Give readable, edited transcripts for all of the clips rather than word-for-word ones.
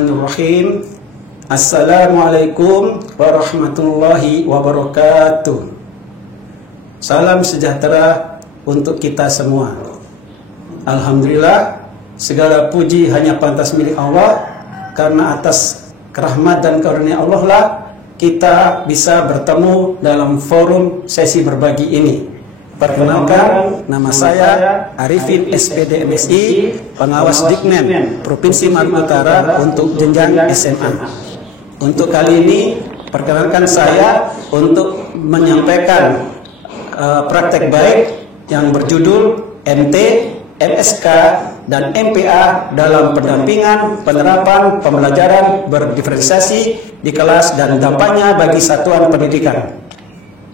Bismillahirrahmanirrahim. Assalamualaikum warahmatullahi wabarakatuh. Salam sejahtera untuk kita semua. Alhamdulillah, segala puji hanya pantas milik Allah, karena atas rahmat dan karunia Allah lah kita bisa bertemu dalam forum sesi berbagi ini. Perkenalkan, nama saya Arifin SPD MSI, pengawas Dikmen Provinsi Maluku Utara untuk jenjang SMA. Untuk kali ini, perkenalkan saya untuk menyampaikan praktek baik yang berjudul MT, MSK, dan MPA dalam pendampingan penerapan pembelajaran berdiferensiasi di kelas dan dampaknya bagi satuan pendidikan.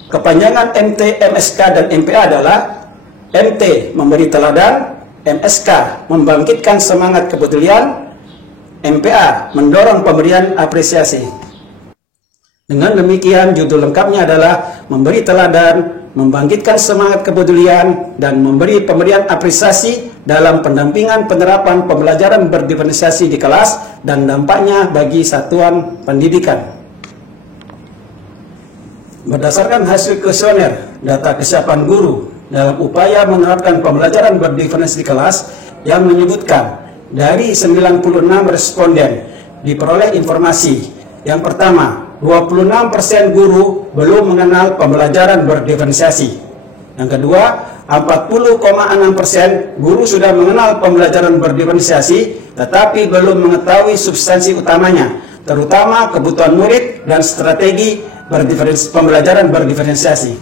Kepanjangan MT, MSK, dan MPA adalah MT memberi teladan, MSK membangkitkan semangat kepedulian, MPA mendorong pemberian apresiasi. Dengan demikian, judul lengkapnya adalah memberi teladan, membangkitkan semangat kepedulian, dan memberi pemberian apresiasi dalam pendampingan penerapan pembelajaran berdiferensiasi di kelas dan dampaknya bagi satuan pendidikan. Berdasarkan hasil kuesioner data kesiapan guru dalam upaya menerapkan pembelajaran berdiferensiasi di kelas yang menyebutkan dari 96 responden diperoleh informasi. Yang pertama, 26% guru belum mengenal pembelajaran berdiferensiasi. Yang kedua, 40,6% guru sudah mengenal pembelajaran berdiferensiasi tetapi belum mengetahui substansi utamanya, terutama kebutuhan murid dan strategi pembelajaran berdiferensiasi.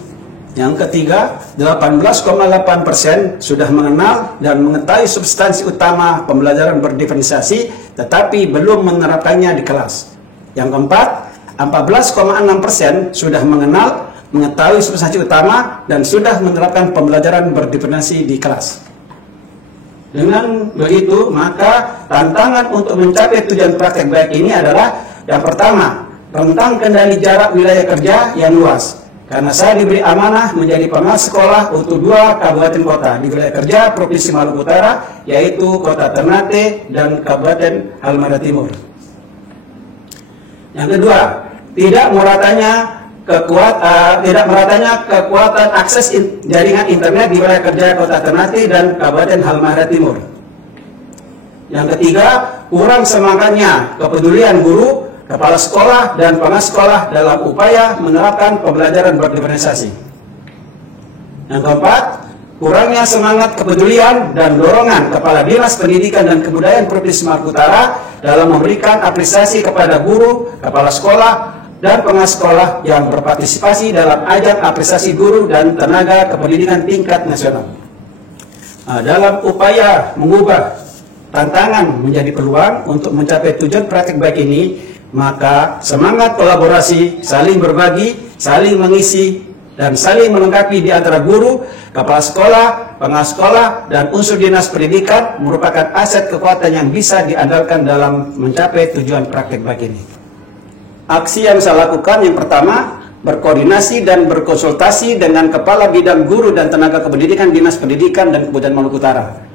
Yang ketiga, 18,8% sudah mengenal dan mengetahui substansi utama pembelajaran berdiferensiasi tetapi belum menerapkannya di kelas. Yang keempat, 14,6% sudah mengenal, mengetahui substansi utama dan sudah menerapkan pembelajaran berdiferensiasi di kelas. Dengan begitu, maka tantangan untuk mencapai tujuan praktek baik ini adalah yang pertama, rentang kendali jarak wilayah kerja yang luas. Karena saya diberi amanah menjadi pengawas sekolah untuk 2 kabupaten kota di wilayah kerja Provinsi Maluku Utara, yaitu Kota Ternate dan Kabupaten Halmahera Timur. Yang kedua, tidak meratanya kekuatan akses jaringan internet di wilayah kerja Kota Ternate dan Kabupaten Halmahera Timur. Yang ketiga, kurang semangatnya kepedulian guru, kepala sekolah, dan pengawas sekolah dalam upaya menerapkan pembelajaran berdiferensiasi. Yang keempat, kurangnya semangat kepedulian dan dorongan Kepala Dinas Pendidikan dan Kebudayaan Provinsi Maluku Utara dalam memberikan apresiasi kepada guru, kepala sekolah, dan pengawas sekolah yang berpartisipasi dalam ajang apresiasi guru dan tenaga kependidikan tingkat nasional. Dalam upaya mengubah tantangan menjadi peluang untuk mencapai tujuan praktek baik ini, maka semangat kolaborasi, saling berbagi, saling mengisi, dan saling melengkapi di antara guru, kepala sekolah, pengawas sekolah, dan unsur dinas pendidikan merupakan aset kekuatan yang bisa diandalkan dalam mencapai tujuan praktek baik ini. Aksi yang saya lakukan yang pertama, berkoordinasi dan berkonsultasi dengan Kepala Bidang Guru dan Tenaga Kependidikan Dinas Pendidikan dan Kebudayaan Maluku Utara.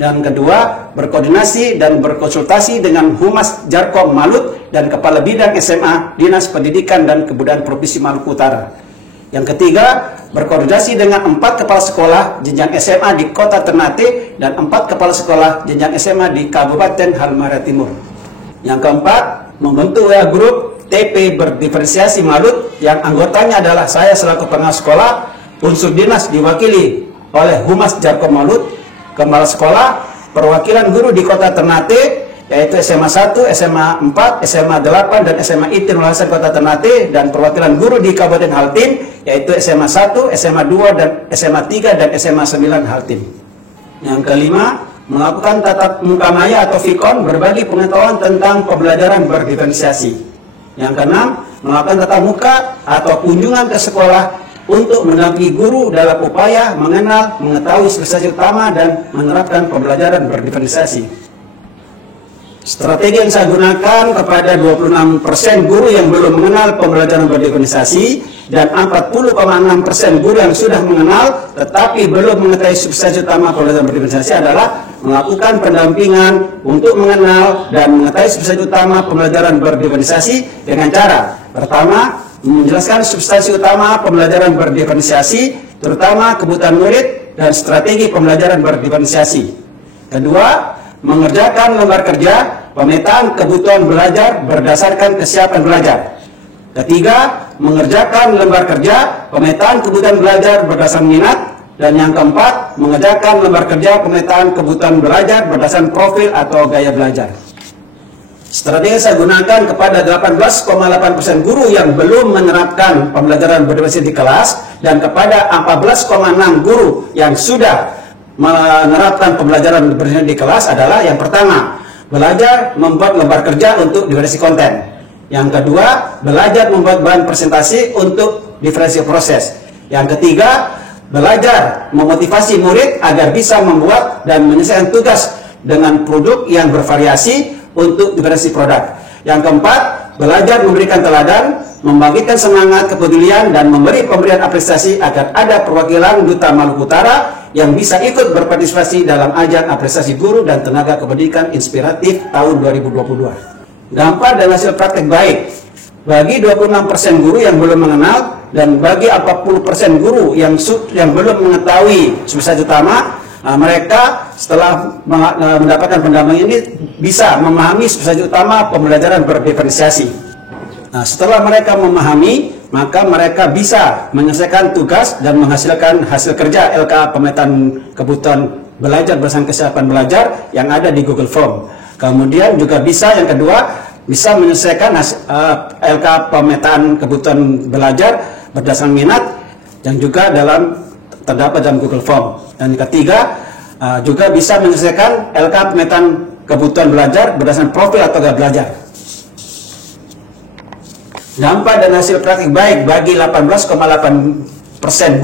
Dan kedua, berkoordinasi dan berkonsultasi dengan Humas Jarkom Malut dan Kepala Bidang SMA Dinas Pendidikan dan Kebudayaan Provinsi Maluku Utara. Yang ketiga, berkoordinasi dengan 4 kepala sekolah jenjang SMA di Kota Ternate dan 4 kepala sekolah jenjang SMA di Kabupaten Halmahera Timur. Yang keempat, membentuk WA Group TP Berdiferensiasi Malut yang anggotanya adalah saya selaku pengawas sekolah, unsur dinas diwakili oleh Humas Jarkom Malut, kepala sekolah, perwakilan guru di Kota Ternate, yaitu SMA 1, SMA 4, SMA 8, dan SMA IT Nulasan Kota Ternate, dan perwakilan guru di Kabupaten Haltin, yaitu SMA 1, SMA 2, dan SMA 3, dan SMA 9 Haltin. Yang kelima, melakukan tatap muka maya atau VCON, berbagi pengetahuan tentang pembelajaran berdiferensiasi. Yang keenam, melakukan tatap muka atau kunjungan ke sekolah untuk mendampingi guru dalam upaya mengenal, mengetahui substansi utama dan menerapkan pembelajaran berdiferensiasi. Strategi yang saya gunakan kepada 26% guru yang belum mengenal pembelajaran berdiferensiasi dan 40,6% guru yang sudah mengenal tetapi belum mengetahui substansi utama pembelajaran berdiferensiasi adalah melakukan pendampingan untuk mengenal dan mengetahui substansi utama pembelajaran berdiferensiasi dengan cara pertama, menjelaskan substansi utama pembelajaran berdiferensiasi, terutama kebutuhan murid dan strategi pembelajaran berdiferensiasi. Kedua, mengerjakan lembar kerja pemetaan kebutuhan belajar berdasarkan kesiapan belajar. Ketiga, mengerjakan lembar kerja pemetaan kebutuhan belajar berdasarkan minat. Dan yang keempat, mengerjakan lembar kerja pemetaan kebutuhan belajar berdasarkan profil atau gaya belajar. Strategi saya gunakan kepada 18,8% guru yang belum menerapkan pembelajaran berdiferensiasi di kelas dan kepada 14,6 guru yang sudah menerapkan pembelajaran berdiferensiasi di kelas adalah yang pertama, belajar membuat lembar kerja untuk diferensiasi konten. Yang kedua, belajar membuat bahan presentasi untuk diferensiasi proses. Yang ketiga, belajar memotivasi murid agar bisa membuat dan menyelesaikan tugas dengan produk yang bervariasi untuk diferensiasi produk. Yang keempat, belajar memberikan teladan, membangkitkan semangat kepedulian dan memberi pemberian apresiasi agar ada perwakilan Duta Maluku Utara yang bisa ikut berpartisipasi dalam ajang apresiasi guru dan tenaga kependidikan inspiratif tahun 2022. Dampak dan hasil praktek baik bagi 26% guru yang belum mengenal dan bagi 40% guru yang belum mengetahui substansi utama, mereka setelah mendapatkan pendampingan ini bisa memahami substansi utama pembelajaran berdiferensiasi. Nah, setelah mereka memahami, maka mereka bisa menyelesaikan tugas dan menghasilkan hasil kerja LK pemetaan kebutuhan belajar berdasarkan kesiapan belajar yang ada di Google Form. Kemudian juga bisa yang kedua, bisa menyelesaikan LK pemetaan kebutuhan belajar berdasarkan minat yang juga terdapat dalam Google Form. Dan yang ketiga, juga bisa menyelesaikan LK pemetaan kebutuhan belajar berdasarkan profil atau gaya belajar. Dampak dan hasil praktik baik bagi 18,8%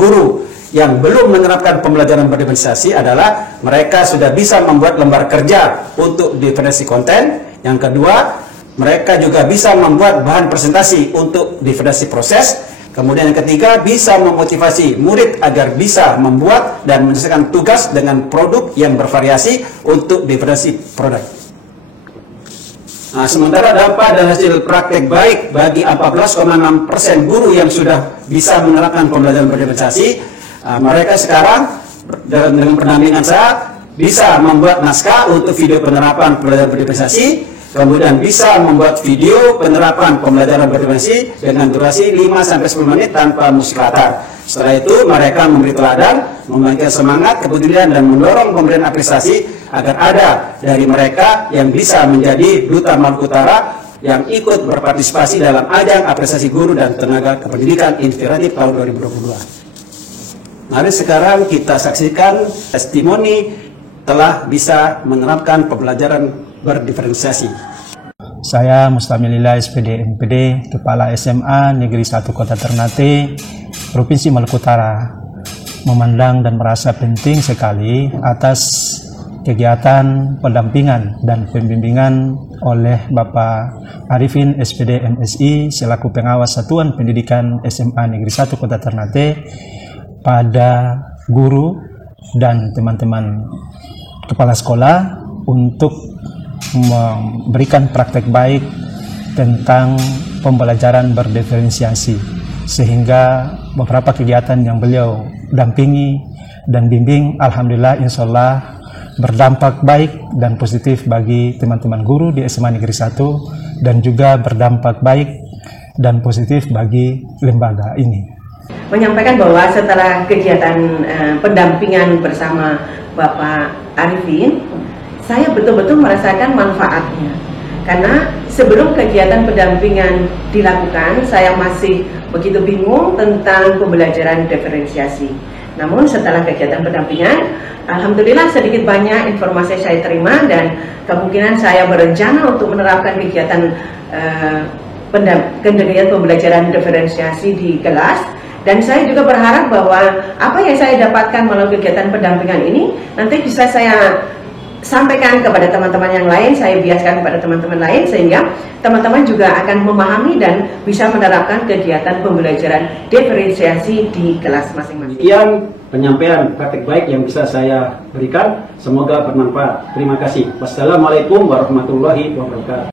guru yang belum menerapkan pembelajaran berdiferensiasi adalah mereka sudah bisa membuat lembar kerja untuk diferensiasi konten. Yang kedua, mereka juga bisa membuat bahan presentasi untuk diferensiasi proses. Kemudian yang ketiga, bisa memotivasi murid agar bisa membuat dan menyelesaikan tugas dengan produk yang bervariasi untuk diferensiasi produk. Nah, sementara dampak dan hasil praktek baik bagi 14,6% guru yang sudah bisa menerapkan pembelajaran berdiferensiasi, mereka sekarang dengan pendampingan saya bisa membuat naskah untuk video penerapan pembelajaran berdiferensiasi. Kemudian bisa membuat video penerapan pembelajaran berdiferensiasi dengan durasi 5-10 menit tanpa musik latar. Setelah itu mereka memberi teladan, membangkitkan semangat, kepedulian dan mendorong pemberian apresiasi agar ada dari mereka yang bisa menjadi Duta Maluku Utara yang ikut berpartisipasi dalam ajang apresiasi guru dan tenaga kependidikan inspiratif tahun 2022. Mari sekarang kita saksikan testimoni telah bisa menerapkan pembelajaran berdiferensiasi. Saya Mustamilillah SPD MPD, Kepala SMA Negeri 1 Kota Ternate, Provinsi Maluku Utara, memandang dan merasa penting sekali atas kegiatan pendampingan dan pembimbingan oleh Bapak Arifin SPD MSI selaku pengawas Satuan Pendidikan SMA Negeri 1 Kota Ternate pada guru dan teman-teman kepala sekolah untuk memberikan praktek baik tentang pembelajaran berdiferensiasi, sehingga beberapa kegiatan yang beliau dampingi dan bimbing, alhamdulillah insya Allah berdampak baik dan positif bagi teman-teman guru di SMA Negeri 1 dan juga berdampak baik dan positif bagi lembaga ini. Menyampaikan bahwa setelah kegiatan pendampingan bersama Bapak Arifin, saya betul-betul merasakan manfaatnya. Karena sebelum kegiatan pendampingan dilakukan, saya masih begitu bingung tentang pembelajaran diferensiasi. Namun setelah kegiatan pendampingan, alhamdulillah sedikit banyak informasi saya terima dan kemungkinan saya berencana untuk menerapkan kegiatan pembelajaran diferensiasi di kelas. Dan saya juga berharap bahwa apa yang saya dapatkan melalui kegiatan pendampingan ini nanti bisa saya sampaikan kepada teman-teman yang lain, saya biaskan kepada teman-teman lain, sehingga teman-teman juga akan memahami dan bisa menerapkan kegiatan pembelajaran diferensiasi di kelas masing-masing. Demikian penyampaian praktik baik yang bisa saya berikan, semoga bermanfaat. Terima kasih. Wassalamualaikum warahmatullahi wabarakatuh.